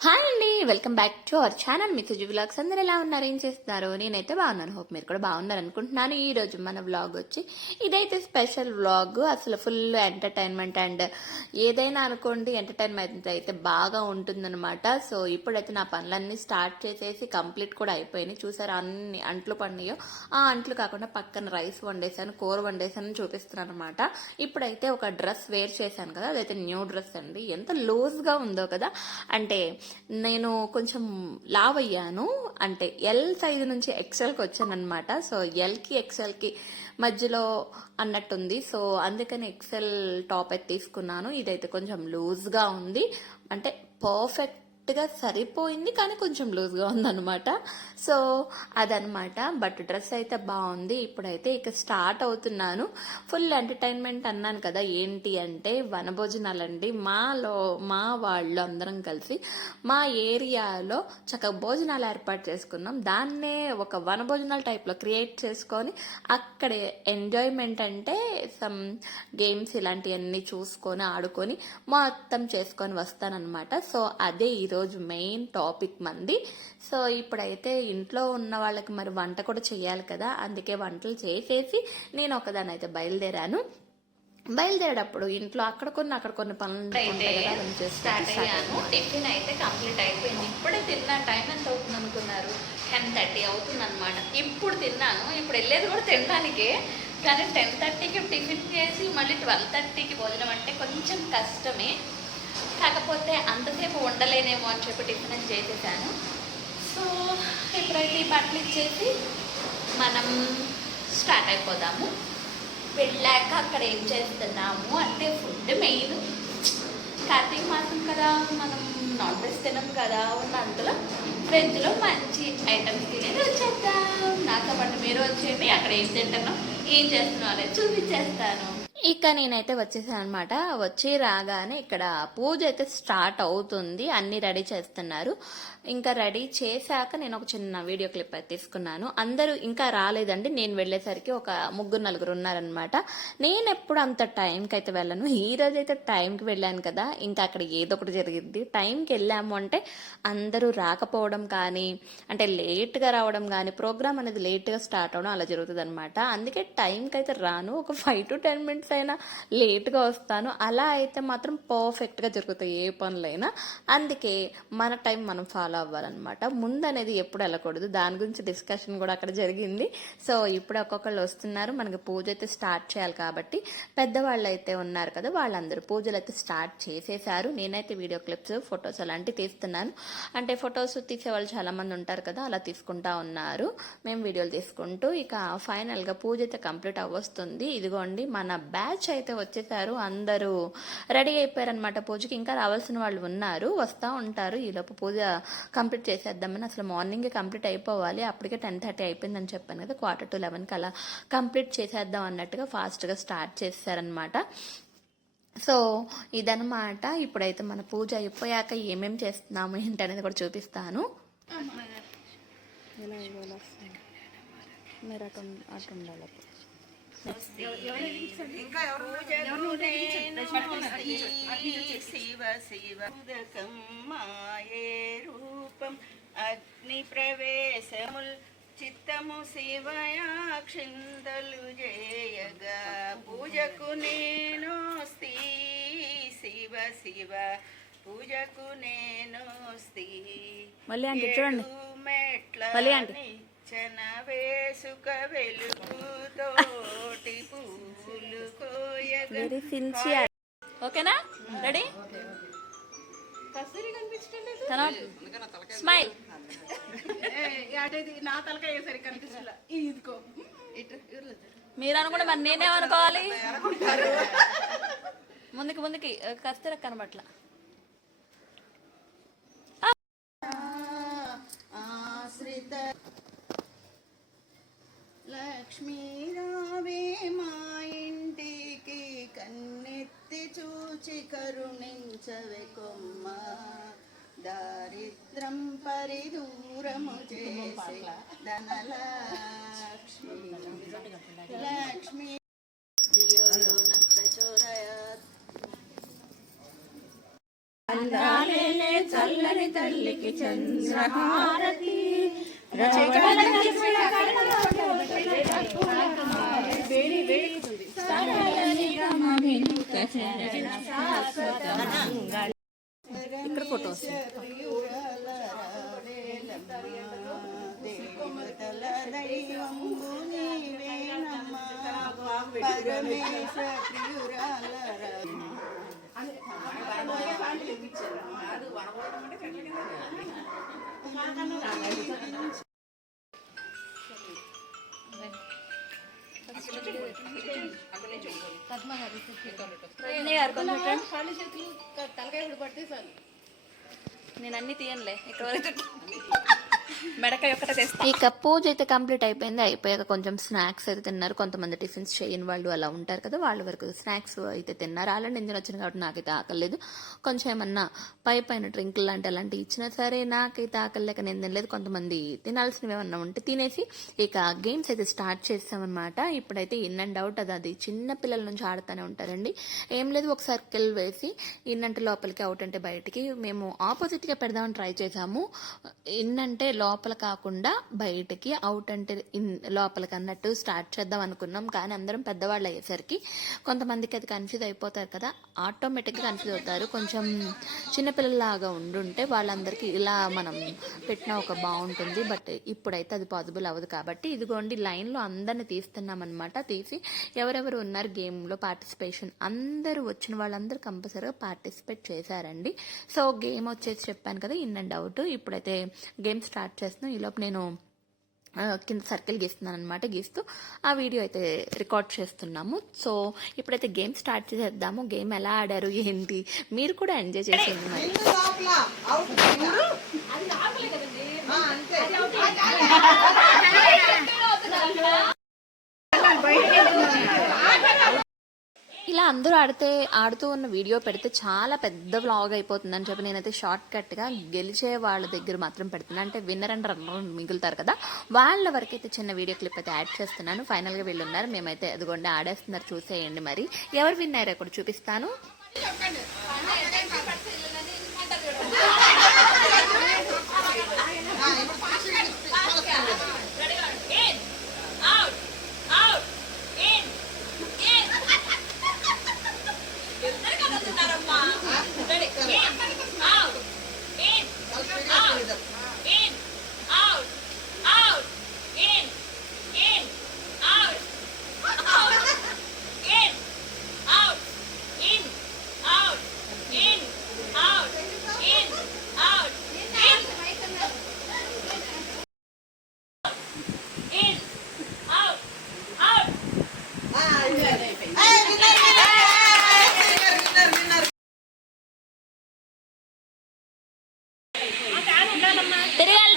Hi అండి, welcome back to our channel మిథుజు vlogs. అందరూ ఎలా ఉన్నారు, ఏం చేస్తున్నారు? నేనైతే బాగున్నాను. హోప్ మీరు కూడా బాగున్నారు అనుకుంటున్నాను. ఈ రోజు మన వ్లాగ్ వచ్చి ఇదైతే స్పెషల్ వ్లాగ్. అసలు ఫుల్ ఎంటర్టైన్మెంట్ అండ్ ఏదైనా అనుకోండి ఎంటర్టైన్మెంట్ అయితే బాగా ఉంటుందన్నమాట. సో ఇప్పుడైతే నా పనులన్నీ స్టార్ట్ చేసేసి కంప్లీట్ కూడా అయిపోయినాయి. చూసారు అన్ని అంట్లు పడినాయో, ఆ అంట్లు కాకుండా పక్కన రైస్ వండేసాను, కూర వండేసాను చూపిస్తున్నాను అనమాట. ఇప్పుడైతే ఒక డ్రెస్ వేర్ చేశాను కదా, అదైతే న్యూ డ్రెస్ అండి. ఎంత లూజ్గా ఉందో కదా, అంటే నేను కొంచెం లావ్ అయ్యాను, అంటే ఎల్ సైజు నుంచి ఎక్సెల్కి వచ్చాను అనమాట. సో ఎల్కి ఎక్సెల్కి మధ్యలో అన్నట్టుంది. సో అందుకని ఎక్సెల్ టాప్ అయితే తీసుకున్నాను. ఇదైతే కొంచెం లూజ్గా ఉంది, అంటే పర్ఫెక్ట్ గా సరిపోయింది, కానీ కొంచెం లూజ్గా ఉందన్నమాట. సో అదనమాట. బట్ డ్రెస్ అయితే బాగుంది. ఇప్పుడైతే ఇక స్టార్ట్ అవుతున్నాను. ఫుల్ ఎంటర్టైన్మెంట్ అన్నాను కదా. ఏంటి అంటే వనభోజనాలండి. మా వాళ్ళు అందరం కలిసి మా ఏరియాలో చక్కగా భోజనాలు ఏర్పాటు చేసుకున్నాం. దాన్నే ఒక వనభోజనాల టైప్లో క్రియేట్ చేసుకొని అక్కడ ఎంజాయ్మెంట్ అంటే సమ్ గేమ్స్ ఇలాంటివన్నీ చూసుకొని ఆడుకొని మొత్తం చేసుకొని వస్తానన్నమాట. సో అదే ఈరోజు మెయిన్ టాపిక్ మంది. సో ఇప్పుడైతే ఇంట్లో ఉన్న వాళ్ళకి మరి వంట కూడా చేయాలి కదా, అందుకే వంటలు చేసేసి నేను ఒకదాని అయితే బయలుదేరేటప్పుడు ఇంట్లో అక్కడ కొన్ని పనులు స్టార్ట్ అయ్యాను. టిఫిన్ అయితే కంప్లీట్ అయిపోయింది. ఇప్పుడే తిన్నా. టైం ఎంత అవుతుంది అనుకున్నారు? 10:30 అవుతుంది అనమాట. ఇప్పుడు తిన్నాను. ఇప్పుడు వెళ్ళేది కూడా తినడానికే, కానీ 10:30కి టిఫిన్ చేసి మళ్ళీ 12:30కి భోజనం అంటే కొంచెం కష్టమే. కాకపోతే అంతసేపు ఉండలేనేమో అని చెప్పి టిఫిన్ చేసేసాను. సో ఇప్పుడైతే ఈ బట్టలు ఇచ్చేసి మనం స్టార్ట్ అయిపోదాము. వెళ్ళాక అక్కడ ఏం చేస్తున్నాము అంటే ఫుడ్ మెయిన్. కార్తీక మాసం కదా, మనం నాన్ వెజ్ తినం కదా, ఉన్నంతలో ఫ్రిడ్జ్లో మంచి ఐటమ్స్ తినేది వచ్చేద్దాం. నాతో పాటు మీరు వచ్చేయండి. అక్కడ ఏం తింటున్నాం, ఏం చేస్తున్నాం అనేది చూపించేస్తాను. ఇక నేనైతే వచ్చేసాను అనమాట. వచ్చి రాగానే ఇక్కడ పూజ అయితే స్టార్ట్ అవుతుంది. అన్ని రెడీ చేస్తున్నారు. ఇంకా రెడీ చేశాక నేను ఒక చిన్న వీడియో క్లిప్ అయితే తీసుకున్నాను. అందరూ ఇంకా రాలేదండి. నేను వెళ్ళేసరికి ఒక 3-4 ఉన్నారనమాట. నేను ఎప్పుడు అంత టైంకి అయితే వెళ్ళను. ఈ రోజు అయితే టైంకి వెళ్ళాను కదా, ఇంకా అక్కడ ఏదో ఒకటి జరిగింది. టైంకి వెళ్ళాము అంటే అందరూ రాకపోవడం కానీ, అంటే లేట్గా రావడం కానీ, ప్రోగ్రామ్ అనేది లేట్గా స్టార్ట్ అవడం అలా జరుగుతుంది అనమాట. అందుకే టైంకి అయితే రాను. ఒక 5 to 10 minutes అయినా లేట్గా వస్తాను. అలా అయితే మాత్రం పర్ఫెక్ట్గా జరుగుతాయి ఏ పనులైనా. అందుకే మన టైం మనం ఫాలో అవ్వాలన్నమాట. ముందు అనేది ఎప్పుడు వెళ్ళకూడదు. దాని గురించి డిస్కషన్ కూడా అక్కడ జరిగింది. సో ఇప్పుడు ఒక్కొక్కళ్ళు వస్తున్నారు. మనకి పూజ అయితే స్టార్ట్ చేయాలి కాబట్టి పెద్దవాళ్ళు అయితే ఉన్నారు కదా, వాళ్ళందరూ పూజలు అయితే స్టార్ట్ చేసేసారు. నేనైతే వీడియో క్లిప్స్, ఫొటోస్ అలాంటివి తీస్తున్నాను. అంటే ఫొటోస్ తీసేవాళ్ళు చాలా మంది ఉంటారు కదా, అలా తీసుకుంటా ఉన్నారు. మేము వీడియోలు తీసుకుంటూ ఇక ఫైనల్గా పూజ అయితే కంప్లీట్ అవ్వస్తుంది. ఇదిగోండి మన బ్యాచ్ అయితే వచ్చేసారు. అందరూ రెడీ అయిపోయారనమాట. పూజకి ఇంకా రావాల్సిన వాళ్ళు ఉన్నారు, వస్తూ ఉంటారు. ఈలోపు పూజ కంప్లీట్ చేసేద్దామని, అసలు మార్నింగే కంప్లీట్ అయిపోవాలి. అప్పటికే 10:30 అయిపోయిందని చెప్పాను కదా, 11:45 అలా కంప్లీట్ చేసేద్దాం అన్నట్టుగా ఫాస్ట్గా స్టార్ట్ చేశారనమాట. సో ఇదనమాట. ఇప్పుడైతే మన పూజ అయిపోయాక ఏమేమి చేస్తున్నాము ఏంటనేది కూడా చూపిస్తాను. శివ శివ మాయే రూపం అగ్ని ప్రవేశముల్ చిత్తము శివయాక్షిందలు జేయగా పూజకు నేను శివ శివ పూజకు నేను మెట్ల చన వేసుక వెలుగుతోటి పూలు కోయగా. ఓకేనా? రెడీ? స్మైల్. నా తలకాయ సరి కనిపిస్తలే. ఇదిగో మీరు అనుకుంటే మరి నేనేమనుకోవాలి? ముందుకి కస్తూర కనబట్ల. ఆశ్రిత లక్ష్మీ రావే మా ఇంటికి, కన్నెత్తి చూచి కరుణించవే కొమ్మ, దారిద్రం పరిదూరము చేసే ధనలక్ష్మి లక్ష్మీ దియోలో నష్టచోరయాత్. చల్లని శబరి తల్లికి చంద్రహారతి ఇక్కడ ఫోటో దేవతల దైవంబు నీవేనమ్మా పరమేశ ప్రియురాల తలకాయ ఇప్పుడు పడితే చాలు నేను అన్ని తీయనులే ఇక్కడ వరకు మెడకాయ ఒక్కటే తెస్తా. ఇక పూజ అయితే కంప్లీట్ అయిపోయింది. అయిపోయాక కొంచెం స్నాక్స్ అయితే తిన్నారు. కొంతమంది టిఫిన్స్ చేయని వాళ్ళు అలా ఉంటారు కదా, వాళ్ళ వరకు స్నాక్స్ అయితే తిన్నారు. అలా నేను వచ్చింది కాబట్టి నాకైతే ఆకలేదు. కొంచెం ఏమన్నా పైన డ్రింకులు లాంటి అలాంటివి ఇచ్చినా సరే నాకైతే ఆకలేక నేను తినలేదు. కొంతమంది తినాల్సినవి ఏమన్నా ఉంటే తినేసి ఇక గేమ్స్ అయితే స్టార్ట్ చేస్తామన్నమాట. ఇప్పుడైతే ఇన్ అండ్ అవుట్ అది చిన్న పిల్లల నుంచి ఆడుతూనే ఉంటారండి. ఏం లేదు, ఒక సర్కిల్ వేసి ఇన్ అంటే లోపలికి, అవుట్ అంటే బయటికి. మేము ఆపోజిట్గా పెడదామని ట్రై చేసాము. ఇన్ అంటే లోపల కాకుండా బయటికి, అవుట్ అంటే లోపలికి అన్నట్టు స్టార్ట్ చేద్దాం అనుకున్నాం. కానీ అందరం పెద్దవాళ్ళు అయ్యేసరికి కొంతమందికి అది కన్ఫ్యూజ్ అయిపోతారు కదా, ఆటోమేటిక్గా కన్ఫ్యూజ్ అవుతారు. కొంచెం చిన్నపిల్లలాగా ఉండుంటే వాళ్ళందరికీ ఇలా మనం పెట్టినా ఒక బాగుంటుంది. బట్ ఇప్పుడైతే అది పాసిబుల్ అవ్వదు కాబట్టి ఇదిగోండి లైన్లో అందరిని తీస్తున్నాం అనమాట. తీసి ఎవరెవరు ఉన్నారు గేమ్లో పార్టిసిపేషన్, అందరూ వచ్చిన వాళ్ళందరూ కంపల్సరీగా పార్టిసిపేట్ చేశారండి. సో గేమ్ వచ్చేసి చెప్పాను కదా ఇన్ అండ్ అవుట్. ఇప్పుడైతే గేమ్ స్టార్ట్ చేస్తున్నాం. ఈలోపు నేను కింద సర్కిల్ గీస్తున్నాను అనమాట. గీస్తూ ఆ వీడియో అయితే రికార్డ్ చేస్తున్నాము. సో ఇప్పుడైతే గేమ్ స్టార్ట్ చేసేద్దాము. గేమ్ ఎలా ఆడారు ఏంటి మీరు కూడా ఎంజాయ్ చేసేయండి. మరి ఇలా అందరూ ఆడుతూ ఉన్న వీడియో పెడితే చాలా పెద్ద వ్లాగ్ అయిపోతుందని చెప్పి నేనైతే షార్ట్ కట్గా గెలిచే వాళ్ళ దగ్గర మాత్రం పెడుతున్నాను. అంటే విన్నర్ అండ్ రన్నర్ మిగులుతారు కదా, వాళ్ళ వరకు అయితే చిన్న వీడియో క్లిప్ అయితే యాడ్ చేస్తున్నాను. ఫైనల్గా వీళ్ళు ఉన్నారు, మేమైతే అదిగోండి ఆడేస్తున్నారు, చూసేయండి. మరి ఎవరు విన్నారో కూడా చూపిస్తాను.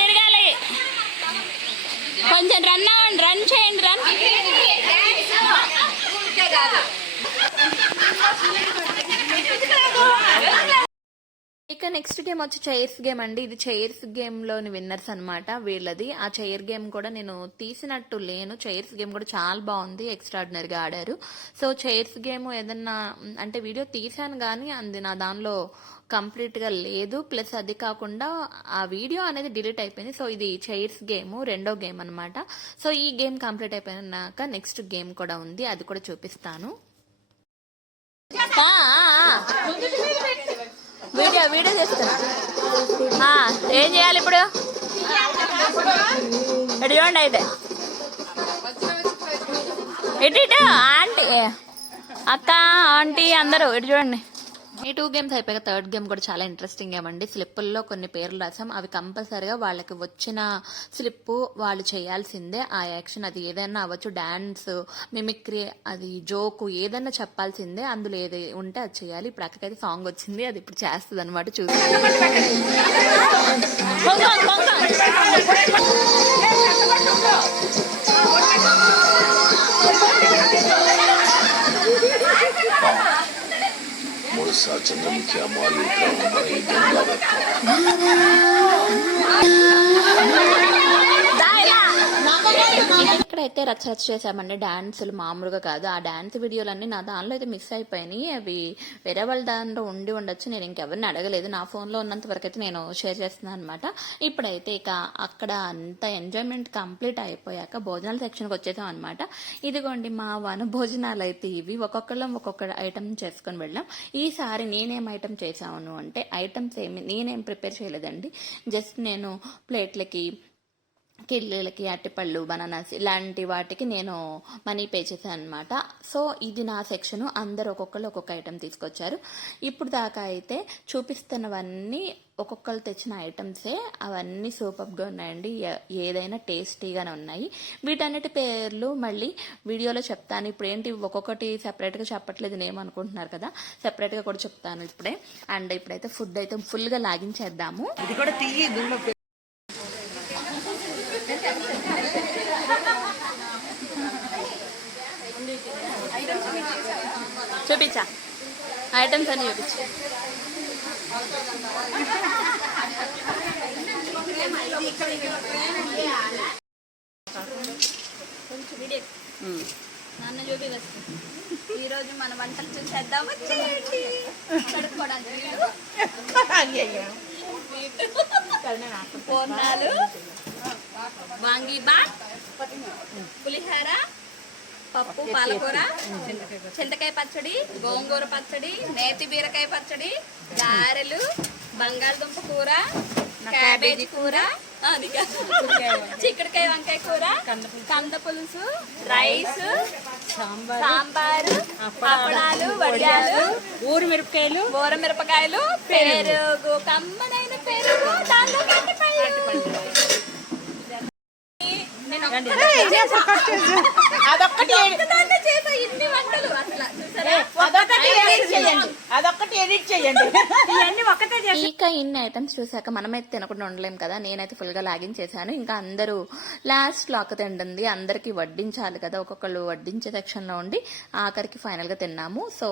తిరగాలి కొంచెం రన్ చేయండి. ఇక నెక్స్ట్ గేమ్ వచ్చి చైర్స్ గేమ్ అండి. ఇది చైర్స్ గేమ్లోని విన్నర్స్ అనమాట వీళ్ళది. ఆ చైర్ గేమ్ కూడా నేను తీసినట్టు లేను. చైర్స్ గేమ్ కూడా చాలా బాగుంది, ఎక్స్ట్రాడినరీగా ఆడారు. సో చైర్స్ గేమ్ ఏదన్నా అంటే వీడియో తీసాను కానీ అది నా దానిలో కంప్లీట్గా లేదు. ప్లస్ అది కాకుండా ఆ వీడియో అనేది డిలీట్ అయిపోయింది. సో ఇది చైర్స్ గేమ్ రెండో గేమ్ అనమాట. సో ఈ గేమ్ కంప్లీట్ అయిపోయినాక నెక్స్ట్ గేమ్ కూడా ఉంది, అది కూడా చూపిస్తాను. వీడియో చేస్తున్నా. ఏం చేయాలి ఇప్పుడు? ఎటు చూడండి అయితే ఇటు ఆంటీ అక్క ఆంటీ అందరూ ఇటు చూడండి. ఈ 2 గేమ్స్ అయిపోయాక థర్డ్ గేమ్ కూడా చాలా ఇంట్రెస్టింగ్ గేమ్ అండి. స్లిప్పుల్లో కొన్ని పేర్లు రాసాం, అవి కంపల్సరిగా వాళ్ళకి వచ్చిన స్లిప్ వాళ్ళు చేయాల్సిందే. ఆ యాక్షన్ అది ఏదైనా అవ్వచ్చు, డాన్స్, మిమిక్రీ, అది జోకు, ఏదైనా చెప్పాల్సిందే. అందులో ఏది ఉంటే అది చేయాలి. ఇప్పుడు అక్కడికైతే సాంగ్ వచ్చింది, అది ఇప్పుడు చేస్తుంది అనమాట. చూసి ఇక్కడ ఇక్కడైతే రచ్చ రచ్చ చేసామండి, డాన్సులు మామూలుగా కాదు. ఆ డాన్స్ వీడియోలన్నీ నా దానిలో అయితే మిస్ అయిపోయినాయి. అవి వేరే వాళ్ళ దాంట్లో ఉండి ఉండొచ్చు, నేను ఇంకెవరిని అడగలేదు. నా ఫోన్లో ఉన్నంత వరకు అయితే నేను షేర్ చేస్తున్నాను అనమాట. ఇప్పుడైతే ఇక అక్కడ అంత ఎంజాయ్మెంట్ కంప్లీట్ అయిపోయాక భోజనాల సెక్షన్కి వచ్చేసాం అనమాట. ఇదిగోండి మా వన భోజనాలు అయితే ఇవి. ఒక్కొక్కళ్ళం ఒక్కొక్క ఐటమ్ చేసుకొని వెళ్ళాం. ఈసారి నేనేం ఐటమ్ చేశాను అంటే, ఐటమ్స్ నేనేం ప్రిపేర్ చేయలేదండి. జస్ట్ నేను ప్లేట్లకి, కిళ్ళీలకి, అట్టిపళ్ళు, బనానాస్ ఇలాంటి వాటికి నేను మనీ పే చేశాను అనమాట. సో ఇది నా సెక్షను. అందరు ఒక్కొక్కరు ఒక్కొక్క ఐటెం తీసుకొచ్చారు. ఇప్పుడు దాకా అయితే చూపిస్తున్నవన్నీ ఒక్కొక్కరు తెచ్చిన ఐటమ్సే. అవన్నీ సూపర్గా ఉన్నాయండి, ఏదైనా టేస్టీగానే ఉన్నాయి. వీటన్నిటి పేర్లు మళ్ళీ వీడియోలో చెప్తాను. ఇప్పుడు ఏంటి ఒక్కొక్కటి సెపరేట్గా చెప్పట్లేదు నేమనుకుంటున్నారు కదా, సెపరేట్గా కూడా చెప్తాను ఇప్పుడే. అండ్ ఇప్పుడైతే ఫుడ్ అయితే ఫుల్గా లాగించేద్దాము. ఇది కూడా తీయి దుమ్మ. చూపించా ఐటమ్స్ అని చూపించా. నాన్న చూపి వస్తుంది. ఈరోజు మన వంటలు చూసేద్దాం. పూర్ణాలు, వాంగీబాత్, పులిహోర, పప్పు, పాలకూర, చింతకాయ పచ్చడి, గోంగూర పచ్చడి, నేతి బీరకాయ పచ్చడి, గారెలు, బంగాళదుంప కూర, క్యాబేజీ కూర, చిక్కుడుకాయ వంకాయ కూర, కంద పులుసు, రైస్, సాంబారు, అప్పడాలు, వడియాలు, ఊరమిరపకాయలు, పెరుగు, కమ్మనైన పెరుగు, దానిలో అదొక్కటి ఎడిట్ చేయండి. ఇక ఇన్ని ఐటమ్స్ చూసాక మనమైతే తినకుండా ఉండలేం కదా. నేనైతే ఫుల్గా లాగించేసాను. ఇంకా అందరూ లాస్ట్లో అక్క తింటుంది, అందరికి వడ్డించాలి కదా. ఒక్కొక్కళ్ళు వడ్డించే సెక్షన్లో ఉండి ఆఖరికి ఫైనల్గా తిన్నాము. సో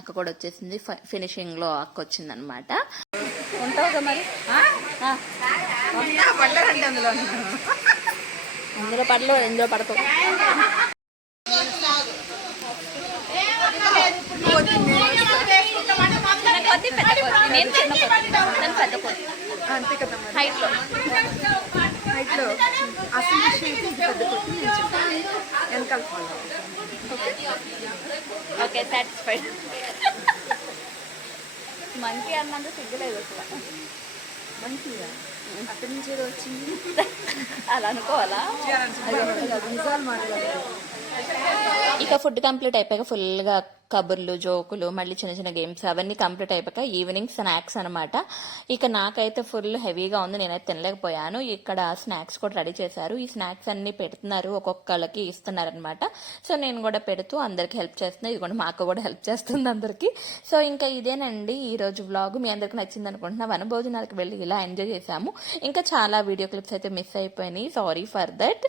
అక్క కూడా వచ్చేసింది. ఫినిషింగ్లో అక్క వచ్చిందనమాట. ఉంటావుగా మరి, అందులో పడలో ఇందులో పడతావు. నేను చిన్న పెద్ద కొద్ది అంతే కదా హైట్లో అసలు పెద్ద కొద్ది వెనకాల ఫాలో. Okay, satisfied. మంకీ అన్నంత సిగ్గులేదు అసలు. మంచిగా అక్కడి నుంచి ఏదో వచ్చింది అలా అనుకోవాలా? నిజాలు మాట్లాడారు. ఇక ఫుడ్ కంప్లీట్ అయిపోయాక ఫుల్గా కబుర్లు, జోకులు, మళ్ళీ చిన్న చిన్న గేమ్స్ అవన్నీ కంప్లీట్ అయిపోయాక ఈవినింగ్ స్నాక్స్ అనమాట. ఇక నాకైతే ఫుల్ హెవీగా ఉంది, నేనైతే తినలేకపోయాను. ఇక్కడ స్నాక్స్ కూడా రెడీ చేశారు. ఈ స్నాక్స్ అన్ని పెడుతున్నారు, ఒక్కొక్కళ్ళకి ఇస్తున్నారనమాట. సో నేను కూడా పెడుతూ అందరికి హెల్ప్ చేస్తున్నాను. ఇది కూడా మా అక్క కూడా హెల్ప్ చేస్తుంది అందరికి. సో ఇంకా ఇదేనండి ఈ రోజు వ్లాగ్. మీ అందరికి నచ్చింది అనుకుంటున్నా. వనభోజనాలకు వెళ్ళి ఇలా ఎంజాయ్ చేశాము. ఇంకా చాలా వీడియో క్లిప్స్ అయితే మిస్ అయిపోయినాయి, సారీ ఫర్ దట్.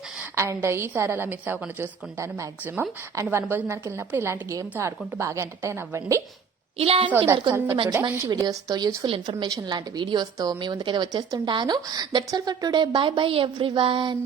అండ్ ఈసారి అలా మిస్ అవ్వకుండా చూసుకుంటాను మాక్సిమం. అండ్ వనభోజనాలకు వెళ్ళినప్పుడు ఇలాంటి గేమ్స్ ఆడుకుంటూ బాగా ఎంటర్టైన్ అవ్వండి. ఇలాంటి మరికొన్ని మంచి మంచి వీడియోస్ తో, యూస్ఫుల్ ఇన్ఫర్మేషన్ లాంటి వీడియోస్ తో మీ ముందుకైతే వచ్చేస్తుంటాను. That's all for today. Bye bye everyone.